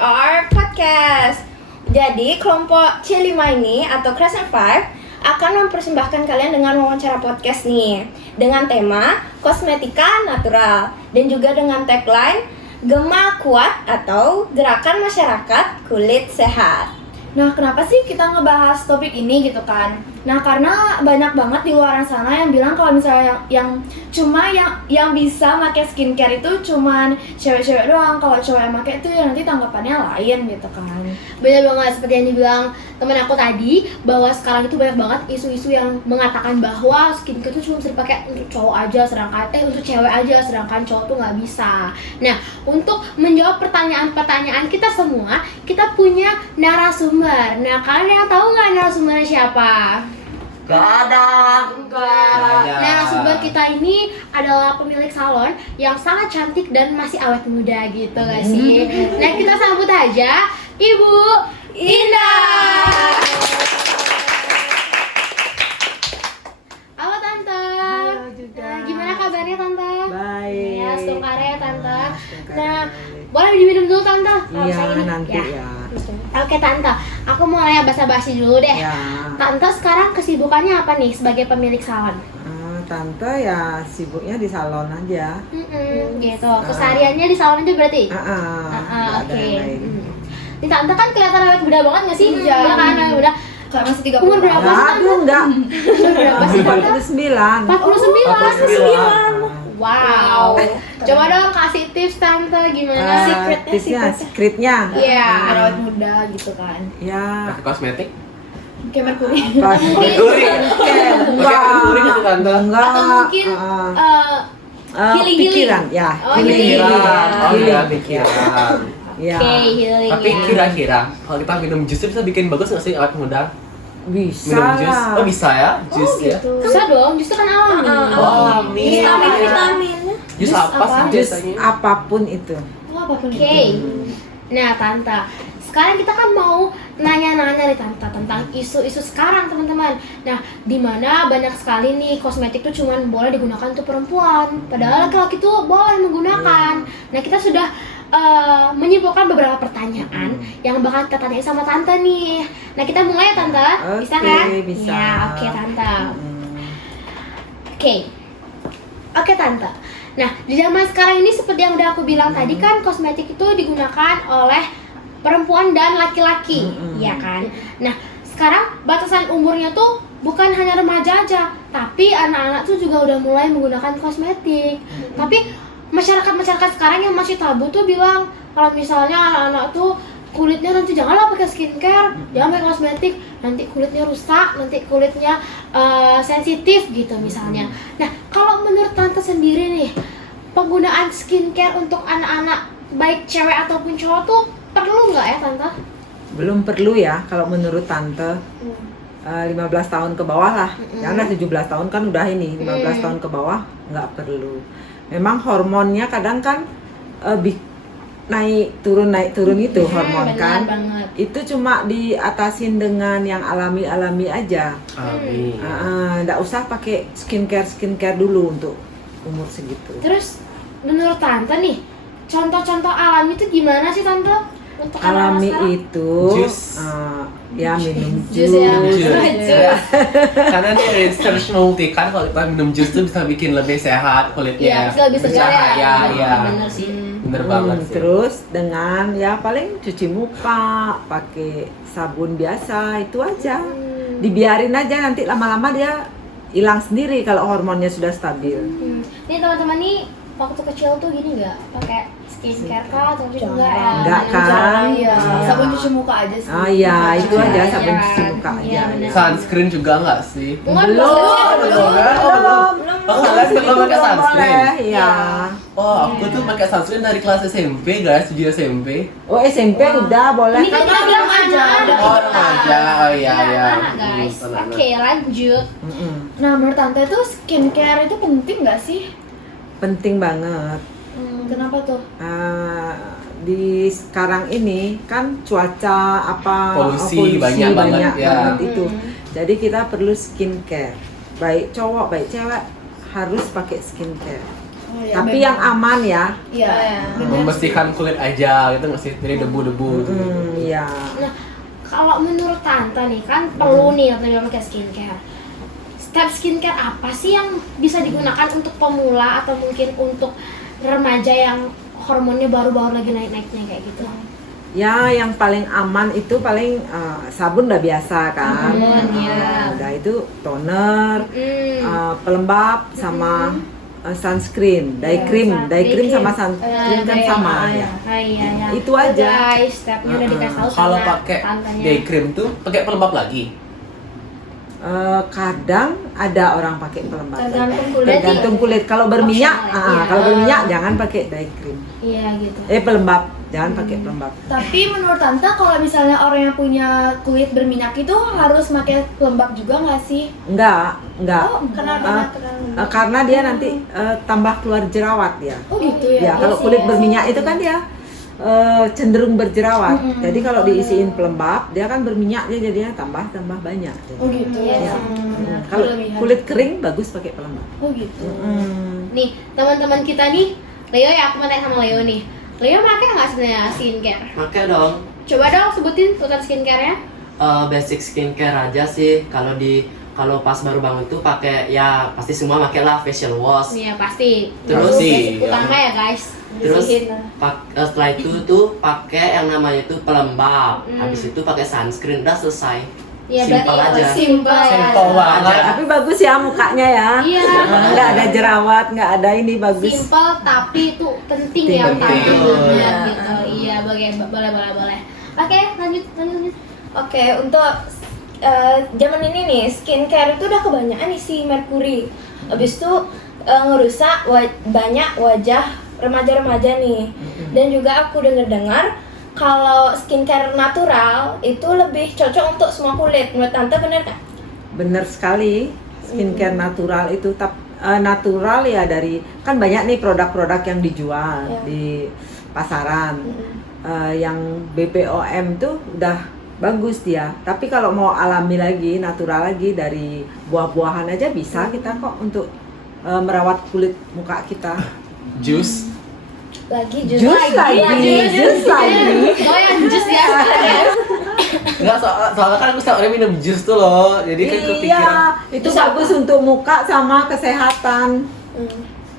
our podcast. Jadi kelompok C5 ini atau Crescent 5 akan mempersembahkan kalian dengan wawancara podcast nih dengan tema kosmetika natural dan juga dengan tagline Gema Kuat atau Gerakan Masyarakat Kulit Sehat. Nah, kenapa sih kita ngebahas topik ini gitu kan? Nah, karena banyak banget di luar sana yang bilang kalau misalnya yang bisa pakai skincare itu cuman cewek-cewek doang. Kalau cowok yang pakai itu ya nanti tanggapannya lain gitu kan. Bener banget, seperti yang dibilang temen aku tadi, bahwa sekarang itu banyak banget isu-isu yang mengatakan bahwa skincare itu cuma bisa dipakai untuk cowok aja, untuk cewek aja, sedangkan cowok tuh nggak bisa. Nah, untuk menjawab pertanyaan-pertanyaan kita semua, kita punya narasumber. Nah, kalian yang tahu nggak narasumbernya siapa? Gak ada. Narasumber kita ini adalah pemilik salon yang sangat cantik dan masih awet muda gitu gak sih? Nah, kita sambut aja Ibu Indah. Halo Tante. Halo juga. Nah, gimana kabarnya Tante? Baik. Ya, sukare ya Tante. Sukare. Nah, boleh diminum dulu Tante? Iya, Kalau ini. nanti ya. Oke Tante, aku mau nanya basa-basi dulu deh. Ya. Tante sekarang kesibukannya apa nih sebagai pemilik salon? Tante ya sibuknya di salon aja. Gitu. Kesehariannya di salon aja berarti? Nggak ada Oke. yang lain. Ini Tante kan kelihatan awet muda banget nggak sih? Iya. Ya kan awet muda. Kayak masih 30. Umur berapa sih Tante? Aduh, enggak. Umur berapa sih Tante? 49. 49. Wow. Coba dong kasih tips Tante gimana? Secretnya. Iya. Awet muda gitu kan. Ya. Pakai kosmetik? Kayak Merkuri. Merkuri. Pakai Merkuri gitu Tante. Enggak. Atau mungkin healing-healing. Pikiran, ya. Oh, Healing. Pikiran. Oh iya, Healing. pikiran. Ya. Oke, healing. Tapi ya. kira-kira kalau kita minum jus itu bisa bikin bagus nggak sih awet muda? Bisa. Minum jus? Oh bisa ya, jus ya. Bisa dong, justru kan alami. Oh, alami. Vitamin. Jus apa sih Jus biasanya? apapun itu. Oke. Nah, Tante, sekarang kita kan mau nanya-nanya nih Tante tentang isu-isu sekarang, teman-teman. Nah, dimana banyak sekali nih kosmetik tuh cuman boleh digunakan untuk perempuan, padahal laki-laki tuh boleh menggunakan. Nah, kita sudah menyimpulkan beberapa pertanyaan yang bakal kita tanyain sama Tante nih. Nah, kita mulai ya Tante, bisa Oke, kan? bisa. Ya, oke Tante. Oke Tante. Nah, di zaman sekarang ini seperti yang udah aku bilang tadi kan kosmetik itu digunakan oleh perempuan dan laki-laki, ya kan? Nah, sekarang batasan umurnya tuh bukan hanya remaja aja, tapi anak-anak tuh juga udah mulai menggunakan kosmetik. Tapi masyarakat sekarang yang masih tabu tuh bilang kalau misalnya anak-anak tuh kulitnya nanti janganlah pakai skincare, jangan pakai kosmetik, nanti kulitnya rusak, nanti kulitnya sensitif gitu misalnya. Nah, kalau menurut Tante sendiri nih, penggunaan skincare untuk anak-anak baik cewek ataupun cowok tuh perlu nggak ya Tante? Belum perlu ya kalau menurut Tante. 15 tahun ke bawah lah. Janganlah 17 tahun kan udah ini. 15 tahun ke bawah nggak perlu. Memang hormonnya kadang kan naik turun itu hormon kan. Banget. Itu cuma diatasin dengan yang alami aja. Alami. Nggak usah pakai skincare dulu untuk umur segitu. Terus menurut Tante nih, contoh-contoh alami itu gimana sih Tante? Untuk Alami anak-anak sekarang? itu Jus. ya minum Jus jus. ya. Jus. Karena nih research membuktikan kalau kita minum jus tuh bisa bikin lebih sehat kulitnya. Iya, bisa lebih segar ya. Bercahaya, iya. Bener sih. Bener banget sih. Terus dengan ya paling cuci muka, pakai sabun biasa itu aja. Dibiarin aja nanti lama-lama dia hilang sendiri kalau hormonnya sudah stabil. Nih teman-teman nih waktu kecil tuh gini nggak pakai skincare kah atau enggak ya? Enggak kan? Iya. Iya. Sabun cuci muka aja sih. Iya, itu aja Iya, sabun kan? cuci muka aja. Iya, benar. Sunscreen juga nggak sih? Belum. Oh, kalian belum pakai sunscreen? Iya. Oh, aku tuh pakai sunscreen dari kelas SMP guys, 7 SMP. Oh, SMP udah boleh. Ini kan kita bilang aja. Oh, remaja. Oh iya iya. Anak guys. Anak-anak. Oke, lanjut. Nah, menurut Tante itu skincare itu penting nggak sih? Penting banget. Kenapa tuh? Di sekarang ini kan cuaca Polusi banyak banget, ya. itu. Jadi kita perlu skincare. Baik cowok, baik cewek harus pakai skincare. Tapi yang aman ya. Iya. Membersihkan kulit aja gitu nggak sih dari debu-debu. Iya. Nah, kalau menurut Tante nih kan perlu nih atau pakai skincare. Step skincare apa sih yang bisa digunakan untuk pemula atau mungkin untuk remaja yang hormonnya baru-baru lagi naik-naiknya kayak gitu? Ya, yang paling aman itu paling sabun udah biasa kan. ya. Udah itu toner, pelembab sama sunscreen, day cream sama sunscreen kan sama ya. Iya. Itu aja. Guys, stepnya udah dikasih tahu Kalau sama pakai tantenya. day cream tuh pakai pelembab lagi. Kadang ada orang pakai pelembab. Tergantung kulit. Tergantung kulit. Kalau berminyak, Optional ya. kalau berminyak jangan pakai day cream. Iya gitu. Pelembab, jangan pakai pelembab. Tapi menurut Tante kalau misalnya orang yang punya kulit berminyak itu harus pakai pelembab juga nggak sih? Enggak. Karena ada natural. Karena dia nanti tambah keluar jerawat ya. Oh gitu Ya, kalau kulit berminyak itu kan dia cenderung berjerawat. Jadi kalau diisiin pelembab, dia kan berminyaknya jadinya tambah banyak. Oh gitu. Ya. Benar. Kalau Berlebihan. kulit kering bagus pakai pelembab. Oh gitu. Nih, teman-teman kita nih, Leo ya, aku mau tanya sama Leo nih. Leo pakai nggak sebenarnya skincare? Pakai dong. Coba dong sebutin urutan skincare-nya. Basic skincare aja sih. Kalau pas baru bangun tuh pakai ya pasti semua pakai lah facial wash. Iya pasti. Terus basic utama ya guys. Terus setelah itu tuh pakai yang namanya tuh pelembab. Habis itu pakai sunscreen udah selesai. Iya Simpel berarti aja. Simpel. Simpel banget. Tapi bagus ya mukanya ya. Iya. Nggak ada jerawat, nggak ada ini bagus. Simpel tapi itu penting ya Penting. utama gitu. Iya, boleh. Oke, lanjut. Oke, untuk zaman ini nih skincare itu udah kebanyakan isi merkuri. Habis itu ngerusak banyak wajah remaja-remaja nih. Dan juga aku dengar kalau skincare natural itu lebih cocok untuk semua kulit. Menurut Tante bener kan? Bener sekali. Skincare natural itu natural ya dari kan banyak nih produk-produk yang dijual Ya. di pasaran. Yang BPOM tuh udah bagus dia. Tapi kalau mau alami lagi, natural lagi dari buah-buahan aja bisa kita kok untuk merawat kulit muka kita. Jus. Lagi Jus lagi. Oh yang jus ya. Enggak, soalnya kan aku setiap hari minum jus tuh loh. Jadi kan kepikiran. Iya, itu bagus untuk muka sama kesehatan.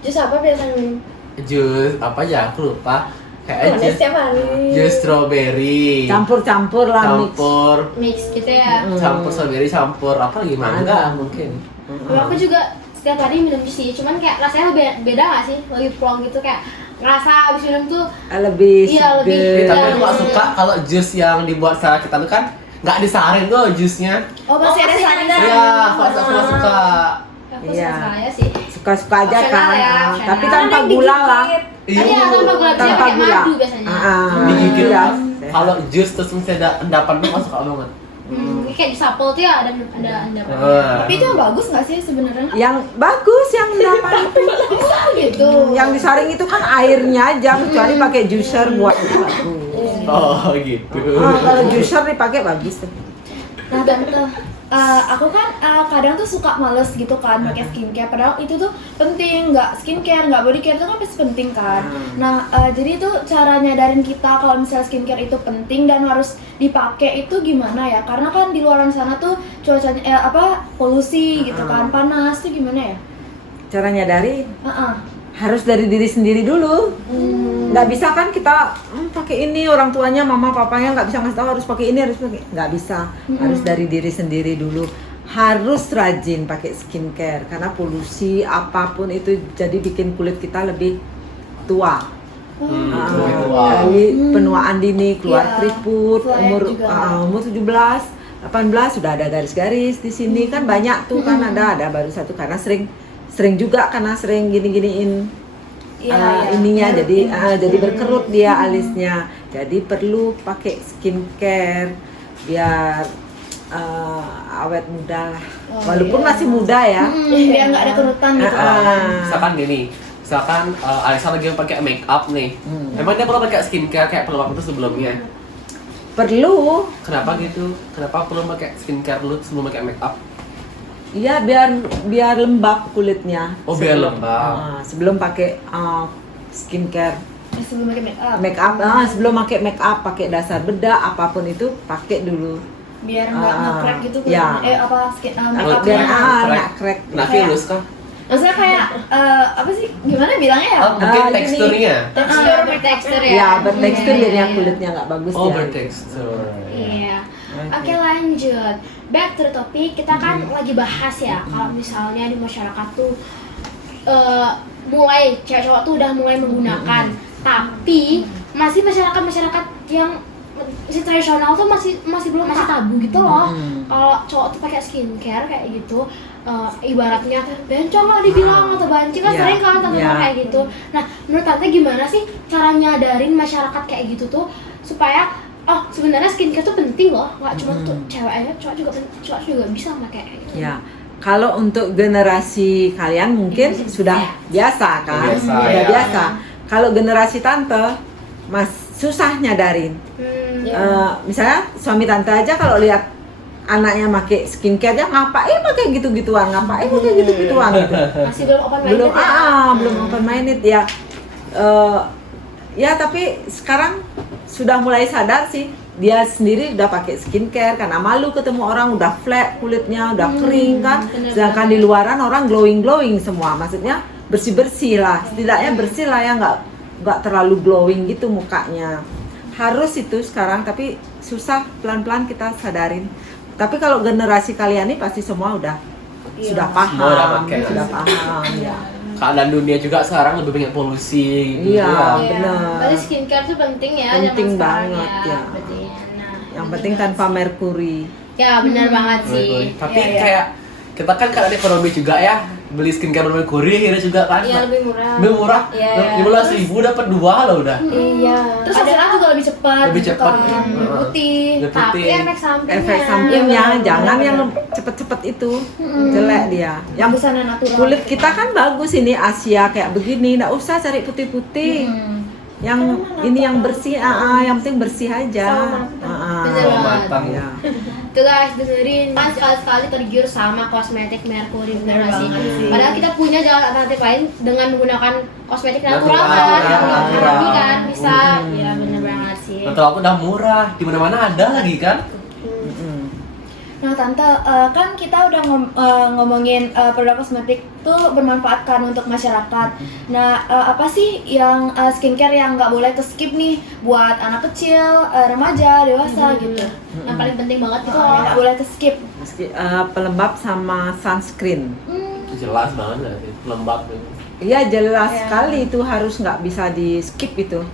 Jus apa biasanya minum? Jus apa ya? Aku lupa. Kayak Manis setiap hari. jus strawberry. Campur-campur lah mix. Mix gitu ya. Campur strawberry, campur apa lagi mangga mungkin. Kalau aku juga setiap hari minum jus sih, cuman kayak rasanya beda nggak sih? Lebih plong gitu kayak ngerasa abis minum tuh Lebih Iya, lebih- seger. Tapi aku gak suka kalau jus yang dibuat secara kita tuh kan nggak disaring tuh jusnya. Oh masih ada saringan. Iya, kalau aku nggak suka. aku Iya. suka saya sih. Suka-suka aja Opsional kan. ya, Ah, opsional. tapi tanpa gula lah. Iya, tanpa gula bisa Tanpa pakai gula. madu biasanya. Digigit Iya. kalau jus terus mesti ada endapan tuh gak suka banget. Ini kayak di sapel tuh ya ada endapan. Tapi itu yang bagus nggak sih sebenarnya? Yang bagus yang endapan itu. Oh gitu. Yang disaring itu kan airnya aja, kecuali pakai juicer buatnya bagus. Oh gitu. Kalau juicer dipakai bagus tuh. Nah Tante, aku kan kadang tuh suka males gitu kan pakai skincare. Padahal itu tuh penting, nggak skincare, nggak body care itu kan pasti penting kan. Nah jadi itu cara nyadarin kita kalau misalnya skincare itu penting dan harus dipakai itu gimana ya? Karena kan di luar sana tuh cuacanya polusi gitu kan, panas tuh gimana ya? Cara nyadari Heeh. harus dari diri sendiri dulu. Nggak bisa kan kita pakai ini, orang tuanya mama papanya nggak bisa ngasih tahu harus pakai ini, harus pakai, nggak bisa. Harus dari diri sendiri dulu. Harus rajin pakai skincare karena polusi apapun itu jadi bikin kulit kita lebih tua. Lebih tua. Kali penuaan dini, keluar Iya, keriput, keluar umur juga. umur 17, 18 sudah ada garis-garis di sini kan banyak tuh kan ada baru satu karena sering juga karena sering gini-giniin ininya jadi berkerut dia alisnya. Jadi perlu pakai skincare biar awet muda lah. Walaupun masih muda ya. Biar nggak ada kerutan gitu. Misalkan gini, misalkan Alisa lagi pakai make up nih. Emang dia perlu pakai skincare kayak pelembab itu sebelumnya? Perlu. Kenapa gitu? Kenapa perlu pakai skincare dulu sebelum pakai make up? Iya, biar lembab kulitnya. Oh, biar lembab. Sebelum pakai skincare, Sebelum pakai make up. make up, sebelum pakai make up, pakai dasar bedak apapun itu pakai dulu. Biar nggak nge-crack gitu ya. skin Biar make upnya. nggak crack. Nah, virus kah? Maksudnya kayak apa sih? Gimana bilangnya ya? Mungkin gini. teksturnya. Bertekstur ya. Ya, bertekstur Iya, jadinya iya. kulitnya nggak bagus Oh, ya. bertekstur. Iya. Oke. Oke, lanjut. Back to the topic. Kita kan lagi bahas ya kalau misalnya di masyarakat tuh mulai cewek cowok tuh udah mulai menggunakan, tapi masih masyarakat yang masih tradisional tuh masih belum masih tabu gitu loh. Kalau cowok tuh pakai skincare kayak gitu, ibaratnya bencong lah dibilang atau banci kan Iya, sering kan tante iya. kayak gitu. Nah, menurut tante gimana sih cara nyadarin masyarakat kayak gitu tuh supaya sebenarnya skincare tuh penting loh, nggak cuma tuh cewek aja, cowok juga bisa pakai kayak gitu. Ya, kalau untuk generasi kalian mungkin sudah biasa kan, Biasa, sudah ya. biasa. Kalau generasi tante, susah nyadarin. Misalnya suami tante aja kalau lihat anaknya pakai skincare aja ngapain pakai gitu-gituan, ngapain pakai gitu-gituan gitu. Masih belum open minded Belum, ya. belum open minded ya. Ya tapi sekarang sudah mulai sadar sih, dia sendiri udah pakai skincare karena malu ketemu orang udah flat kulitnya, udah kering kan. bener Sedangkan di luaran orang glowing semua, maksudnya bersih lah, setidaknya bersih lah ya, nggak terlalu glowing gitu mukanya. Harus itu sekarang, tapi susah, pelan-pelan kita sadarin. Tapi kalau generasi kalian ini pasti semua sudah paham, Semua udah pakai. sudah paham ya. Keadaan dunia juga sekarang lebih banyak polusi gitu Iya. ya. Berarti Bener. skincare tuh penting ya Penting zaman sekarang banget, ya. berarti. Nah, Yang penting tanpa merkuri. ya benar banget sih. Tapi Iya, iya. kayak kita kan karena ekonomi juga ya, beli skincare bermerkuri akhirnya juga kan. Iya, lebih murah. Lebih murah. Iya. 15.000 dapat 2 loh udah. Iya. Terus hasilnya juga lebih cepat. Lebih gitu cepat, kan. iya. Lebih putih. Lebih Tapi putih. efek sampingnya. Efek sampingnya Iya, jangan benar, yang benar. cepet-cepet itu, jelek dia. Yang Busana natural. kulit kita kan bagus ini Asia kayak begini, nggak usah cari putih-putih. Yang ini yang bersih, yang penting bersih aja. Bener Sama banget. matang. Ya. Tuh guys, dengerin kan sekali-sekali tergiur sama kosmetik merkuri bener gak sih? Padahal kita punya jalan alternatif lain dengan menggunakan kosmetik natural kan, Natural, yang natural. alami kan bisa. Ya bener banget sih. Natural tuh udah murah, di mana-mana ada lagi kan? Nah tante, kan kita udah ngomongin produk kosmetik tuh bermanfaat kan untuk masyarakat. Nah apa sih yang skincare yang nggak boleh ke skip nih buat anak kecil, remaja, dewasa gitu? Yang paling penting banget itu Yang nggak boleh ke skip. Pelembab sama sunscreen. Jelas banget ya, lembab tuh. Iya jelas sekali itu harus nggak bisa di skip itu.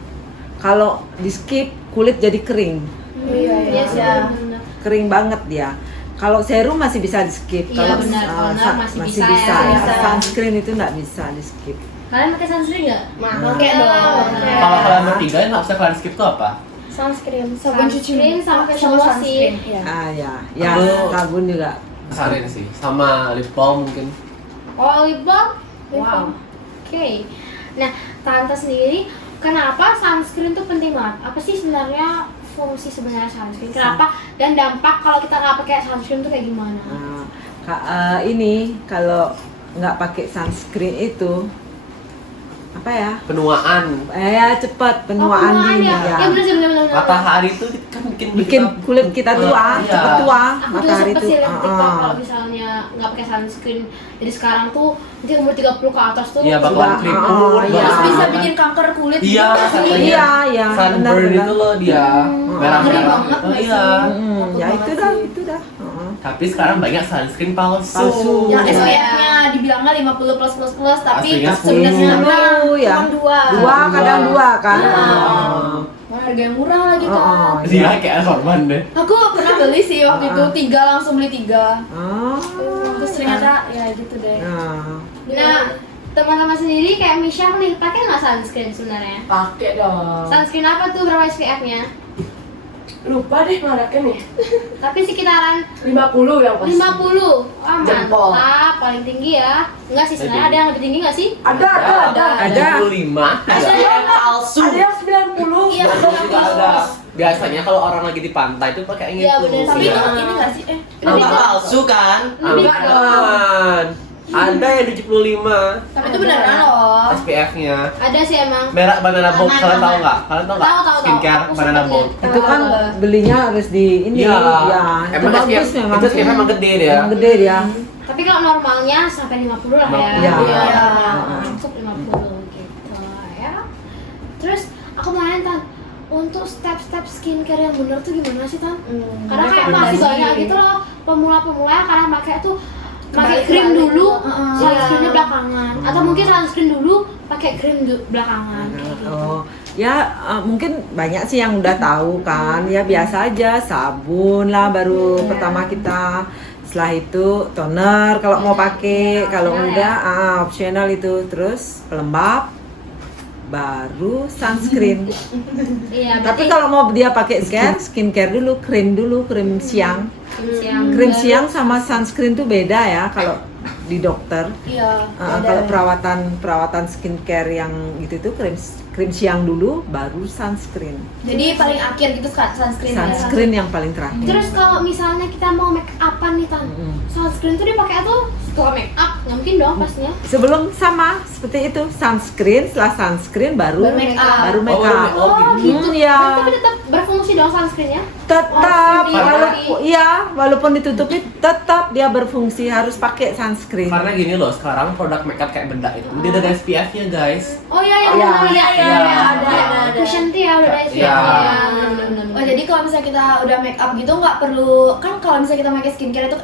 Kalau di skip kulit jadi kering, Iya sih, Ya. bener. kering banget dia. Kalau serum masih bisa di skip, Iya, kalau benar. Toner masih bisa bisa. ya. Ya. Sunscreen itu nggak bisa di skip. Kalian pakai sunscreen nggak? Pakai dong. Kalau kalian bertiga yang nggak bisa kalian skip tuh apa? Sunscreen. Sabun cuci Sunscreen sama muka facial wash sih. sunscreen. Iya. Ya Aku- sabun juga. Sarin sih, sama lip balm mungkin. Oh, lip balm? Wow. Oke. Nah, tante sendiri, kenapa sunscreen tuh penting banget? Apa sih sebenarnya fungsi sebenarnya sunscreen? Kenapa? Dan dampak kalau kita nggak pakai sunscreen tuh kayak gimana? Ini kalau nggak pakai sunscreen itu apa ya? Penuaan. Ya cepat penuaan penuaan dini ya. ya. Ya benar. Matahari tuh kan Bikin kulit kita tua, Iya. cepet tua. Aku juga Matahari sempet itu. sih lihat TikTok kalau misalnya nggak pakai sunscreen dari sekarang tuh nanti umur 30 ke atas tuh Iya, bakalan Sudah, keriput. iya. Terus bisa bakalan- bikin kanker kulit. Iya, gitu sih. katanya. Iya, Sunburn benar-benar. itu loh dia. Merah-merah Ngeri banget gitu. nggak Iya. sih? Ya Takut itu banget dah, sih. itu dah. Tapi sekarang banyak sunscreen palsu. Palsu. Yang Iya. SPF-nya dibilangnya 50 plus tapi Aslinya sebenarnya 10. cuma Ya. dua. Dua kadang dua kan. Iya. Oh. Malah harga yang murah lagi kan. Oh, Dia kayak korban deh. Aku pernah beli sih waktu itu 3 langsung beli 3. Oh. Terus ternyata ya gitu deh. Nah. Nah, teman-teman sendiri kayak Michelle nih, pakai nggak sunscreen sebenarnya? Pakai dong. Sunscreen apa tuh berapa SPF-nya? Lupa deh mereknya nih. Tapi sekitaran 50 yang pas. 50. Wah, Jempol. mantap, paling tinggi ya. Enggak sih, sebenarnya ada yang lebih tinggi nggak sih? Ada. Ada. 75. Ada yang palsu. Ada yang 90. Iya, Itu juga ada. Biasanya kalau orang lagi di pantai tuh pakai yang Iya, itu. bener. Tapi Iya. itu ini nggak sih? Tapi palsu kan? Aman. Ada yang 75 Tapi itu beneran loh. SPF-nya. Ada sih emang. Merek Banana Boat, Aman, kalian tahu aman. nggak? Kalian tahu nggak? Tahu. Skincare Aku Banana sempet Boat. lihat. Itu kan belinya harus di ini Iya. ya. Itu Emang bagus SPF, memang. itu SPF emang gede dia. Emang gede dia. Tapi kalau normalnya sampai 50 lah ya. Iya. Iya. Masuk 50 gitu ya. Terus aku mau nanya Tan, untuk step-step skincare yang bener tuh gimana sih Tan? Karena kayak masih banyak gitu loh pemula-pemula yang kadang pakai tuh pakai krim dulu, sunscreennya belakangan, atau mungkin sunscreen dulu pakai krim belakangan kayak gitu. Oh, ya mungkin banyak sih yang udah tahu kan. Ya biasa aja, sabun lah baru pertama kita. Setelah itu toner kalau mau pakai, kalau enggak optional itu. Terus pelembab, baru sunscreen. Iya, Tapi berarti kalau mau dia pakai skincare dulu, krim siang. Krim siang sama sunscreen tuh beda ya kalau di dokter. Iya. Kalau perawatan skincare yang gitu tuh krim siang dulu baru sunscreen. Jadi paling akhir gitu sunscreen. Sunscreen yang paling terakhir. terus kalau misalnya kita mau make upan nih Tan, sunscreen tuh dipakai atau setelah make up? Nggak mungkin dong pastinya. Sebelum sama seperti itu sunscreen, setelah sunscreen baru Baru make up. baru make Oh, baru up. make up. Oh gitu. Ya. Tapi tetap berfungsi dong sunscreennya. Tetap sendiri. walaupun ditutupi tetap dia berfungsi, harus pakai sunscreen. Karena gini loh, sekarang produk makeup kayak bedak itu dia ada SPF-nya guys. Oh iya iya Iya. benar ya. Iya. Ada. Cushion tuh ya udah ada Iya. Oh jadi kalau misalnya kita udah make up gitu nggak perlu kan kalau misalnya kita pakai skincare itu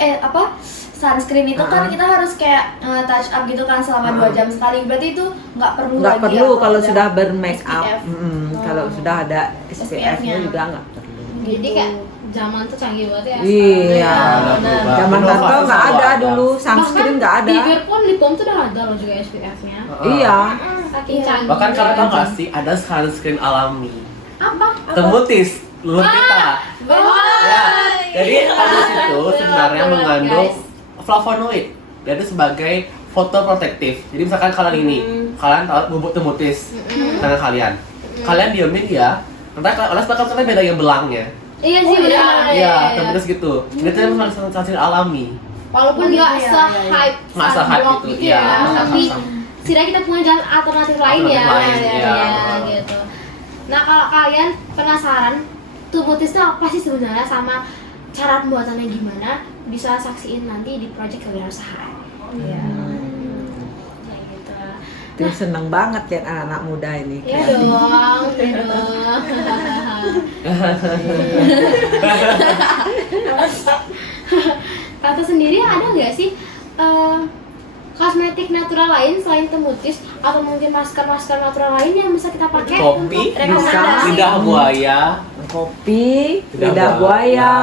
sunscreen itu kan kita harus kayak touch up gitu kan selama 2 jam sekali, berarti itu nggak perlu Nggak lagi perlu ya, kalau udah sudah bermake up. SPF. Kalau sudah ada SPF-nya. SPF-nya juga nggak perlu. Jadi kayak zaman tuh canggih banget ya. Iya. benar. Zaman Inovasi tante nggak selalu ada ada. dulu, sunscreen nggak ada. Bibir pun lip balm tuh udah ada loh juga SPF-nya. Iya. Saking Iya. canggih. Bahkan kalian tahu nggak sih ada sunscreen alami apa? temutis lelut kita. Ya, jadi temutis itu sebenarnya mengandung flavonoid. Dia itu sebagai fotoprotektif. Jadi misalkan kalian ini, kalian tahu bubuk temutis tangan kalian, kalian diemin ya. Nanti kalian oles bakal kalian beda yang belangnya. Iya sih benar. Iya, temutis gitu. Ini tuh emang sunscreen alami. Walaupun nggak Iya, se-hype Nggak se-hype sunblock gitu, gitu iya. ya, tapi Sama-sama. setidaknya kita punya jalan alternatif lain ya. Alternatif lain, Iya, iya. gitu. Nah kalau kalian penasaran tubutis itu apa sih sebenarnya sama cara pembuatannya gimana, bisa saksiin nanti di project kewirausahaan. Iya. Ya gitu. Tuh seneng banget lihat anak-anak muda ini. Iya kreatif. dong, iya dong. Tante sendiri ada nggak sih kosmetik natural lain selain temutis atau mungkin masker-masker natural lain yang bisa kita pakai Kopi, untuk rekomendasi? lidah buaya, Kopi, Lidah lidah buaya.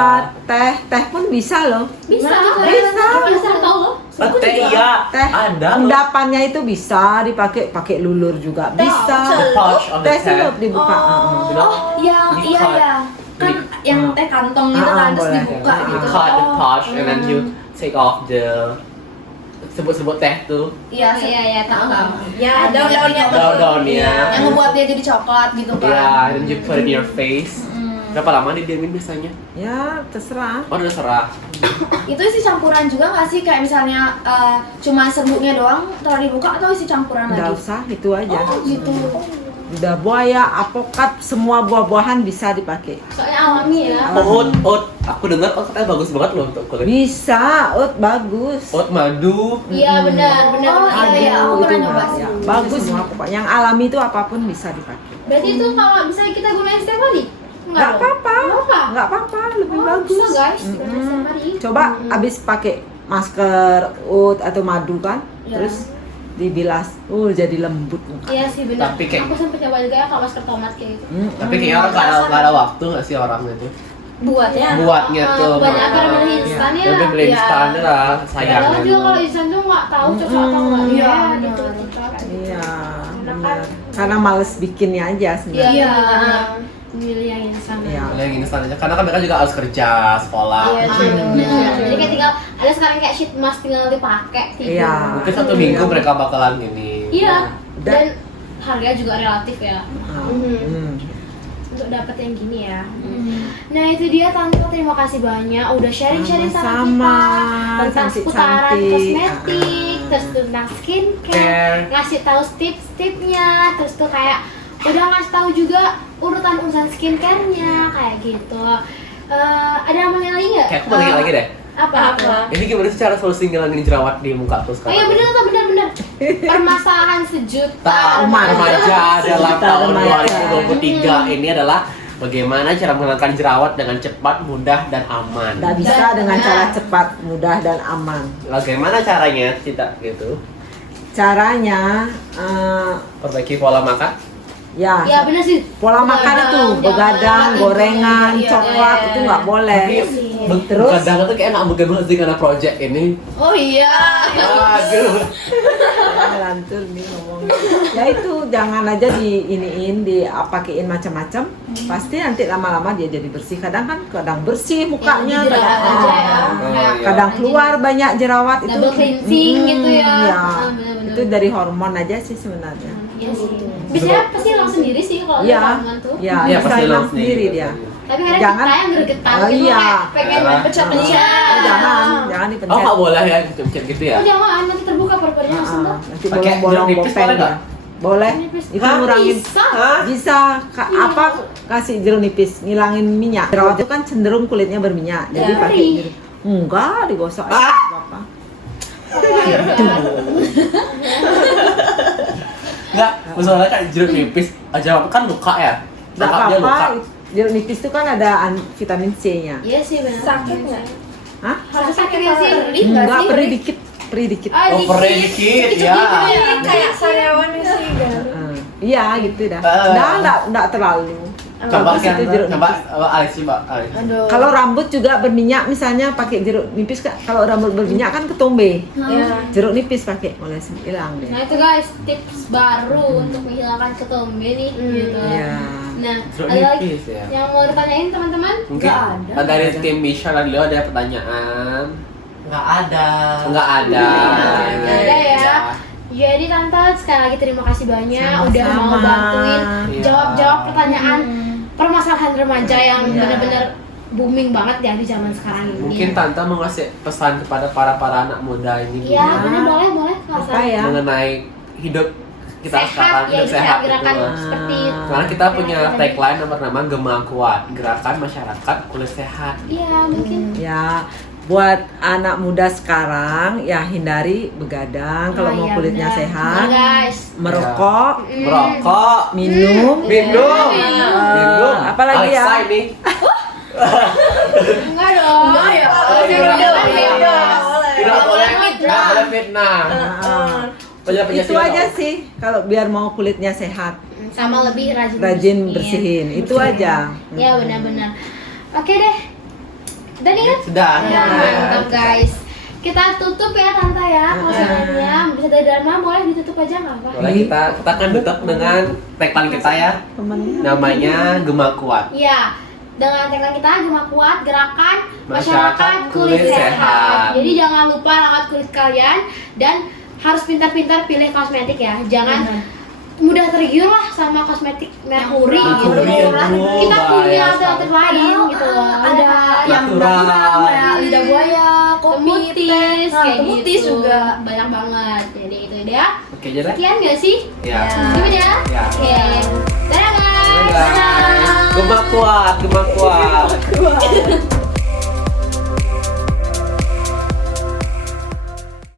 buaya, teh pun bisa loh. Bisa, Bisa. bisa tahu loh. teh iya, Teh ada loh. endapannya itu bisa dipakai, pakai lulur juga bisa. The pouch of the Teh teh. sirup dibuka. Yang Di iya cut. ya kan yang teh kantong gitu kan terus boleh. dibuka You gitu. cut the pouch and then you take off the sebut-sebut teh tuh, Iya, Iya, iya, tahu. Ya, daun-daunnya tuh. daun-daunnya. Yang ngebuat dia jadi coklat gitu kan. Ya, and then you put it in your face. Berapa lama didiamin biasanya? Ya, terserah. Oh, udah serah. Itu isi campuran juga nggak sih kayak misalnya cuma serbuknya doang taruh dibuka atau isi campuran Nggak lagi? usah, itu aja. Oh gitu. Lidah buaya, apokat, semua buah-buahan bisa dipakai. Soalnya alami ya. Oat, aku dengar oat katanya bagus banget loh untuk kulit. Bisa, bagus. Oat madu. Iya benar, benar. Oh, benar. iya, aku Itu pernah nyoba ya, sih. bagus semua pokoknya. Yang alami itu apapun bisa dipakai. Berarti itu kalau misalnya kita gunain setiap hari? Nggak dong? apa-apa, Nggak apa? nggak apa-apa, lebih Oh, bagus. bisa guys, gunain setiap hari. Coba abis pakai masker oat atau madu kan, Iya. terus dibilas, jadi lembut muka. Iya sih benar. Tapi kayak- Aku sempat coba juga ya kalau masker tomat kayak gitu. Tapi kayaknya orang nggak ada waktu nggak sih orang itu Buatnya. buatnya tuh. Kebanyakan beli instan ya. Lebih beli Iya. instan lah, Padahal sayangnya. juga kalau instan tuh nggak tahu cocok atau enggak Iya, ya benar. gitu. Iya, benar. Karena males bikinnya aja sebenarnya. Iya. Iya. Milih yang instan. Iya. Boleh yang instan aja, karena kan mereka juga harus kerja, sekolah. Iya, Ah, true. benar. Jadi kayak tinggal ada sekarang kayak sheet mask tinggal dipakai tidur. Iya. Mungkin 1 minggu mereka bakalan ini. Iya. Dan harganya juga relatif ya untuk dapat yang gini ya. Nah itu dia Tante, terima kasih banyak udah sharing-sharing sama Sama-sama. kita tentang seputaran Cantik-cantik. kosmetik, terus tentang skincare, ngasih tahu tips-tipsnya, terus tuh kayak udah ngasih tahu juga urutan skincare-nya kayak gitu. Ada yang mau lagi nggak? Kayak aku mau nanya lagi deh. Apa? Ini gimana sih cara solusi ngilangin jerawat di muka aku Oh sekarang? iya benar. Permasalahan sejuta Remaja dalam Sejuta tahun remaja. 2023 ini adalah bagaimana cara menghilangkan jerawat dengan cepat, mudah, dan aman. Dan bisa dengan cara cepat, mudah dan aman. Bagaimana caranya? Tidak gitu. Caranya Perbaiki pola makan. ya Ya benar sih. pola makan itu begadang, gorengan, coklat itu nggak boleh. Terus Kadang tuh kayak nggak mungkin banget sih karena project ini. Oh iya. Aduh. lantur nih ngomongnya. Ya itu jangan aja diiniin, pakein macam-macam. Pasti nanti lama-lama dia jadi bersih. Kadang bersih mukanya, Yang jerawat kadang, aja ya. kadang keluar banyak jerawat itu. Double cleansing gitu ya. Ya. Benar-benar. Itu dari hormon aja sih sebenarnya. Iya sih. Biasanya pasti hilang sendiri sih kalau Iya, hormon tuh. ya, Iya, bisa pasti hilang hilang sendiri sendiri. dia. Tapi kadang Jangan- kita yang gregetan Oh, gitu iya. kayak pengen Iya. pecah-pecah. Jangan Oh dipencet. nggak boleh ya gitu gitu ya? Oh jangan, nanti terbuka pori-porinya langsung tuh. Nanti Pakai bolong-bolong jeruk nipis bopeng boleh ya. nggak? Boleh. Nipis. Itu Hah? ngurangin. Bisa. Hah? Bisa apa kasih jeruk nipis ngilangin minyak. Jerawat itu kan cenderung kulitnya berminyak. Jadi Dari. pakai jeruk. Enggak, digosok aja Ah. apa. Enggak, masalahnya kan jeruk nipis aja kan luka ya. Enggak Cakapnya luka. apa-apa. Jeruk nipis itu kan ada vitamin C-nya. Iya sih benar. Sakit nggak? Hah? Harus sakit ya sih. Enggak, perih dikit. Oh, perih dikit ya. Ini kayak sariawan sih Galuh. Iya, gitu dah. Enggak terlalu. Coba Bagus itu jeruk coba nipis. Alex coba Alex. Kalau rambut juga berminyak misalnya pakai jeruk nipis, kalau rambut berminyak kan ketombe. Ya. Jeruk nipis pakai mulai hilang deh. Nah itu guys tips baru untuk menghilangkan ketombe nih gitu. Iya. Nah Jeruk ada lagi nipis ya. yang mau ditanyain teman-teman? Mungkin dari tim Misha dan Leo ada pertanyaan. Nggak ada. Enggak ada. Nggak ada ya. Jadi Tante sekali lagi terima kasih banyak udah mau Sama-sama. bantuin Iya. jawab-jawab pertanyaan permasalahan remaja yang Iya. benar-benar booming banget ya di zaman sekarang ini. Mungkin Tante mau ngasih pesan kepada para anak muda ini Iya, benar boleh Apa ya? mengenai hidup kita Sehat, sekarang, ya, hidup sehat gerakan gitu. seperti Karena kita punya gerakan tagline yang bernama Gema Kuat, gerakan masyarakat kulit sehat. Iya mungkin. Ya, buat anak muda sekarang ya hindari begadang kalau Ah, mau iya, kulitnya benar. sehat, Benar, guys. merokok, Merokok, minum, minum, minum. apalagi ya? Alexa ini. Enggak dong. Enggak ya? Tidak boleh fitnah. Ah, Penyakit itu aja sih kalau biar mau kulitnya sehat, Sama lebih rajin bersihin, itu aja. Ya benar-benar. Oke deh. Udah nih kan? Sudah. Ya, mantap guys. Kita tutup ya Tante ya postingannya. Bisa dari Dharma boleh ditutup aja nggak apa? Boleh kita akan tutup dengan tagline kita ya. Temennya. Namanya Gema Kuat. Iya. Dengan tagline kita Gema Kuat gerakan Masyarakat kulit kulit sehat. sehat. Jadi jangan lupa rawat kulit kalian dan harus pintar-pintar pilih kosmetik ya. Jangan mudah tergiur lah sama kosmetik merkuri gitu. Merkuri, aduh, Kita punya bahaya alternatif lain gitu loh. Ada yang natural. kayak lidah buaya, kopi, teh, Temutis, kayak temutis gitu. juga. Banyak banget. Jadi itu dia. Oke, jadi. Sekian gak sih? Ya. Cukup ya? Ya. Oke. Dadah guys. Guys, Gema Kuat, Gema Kuat.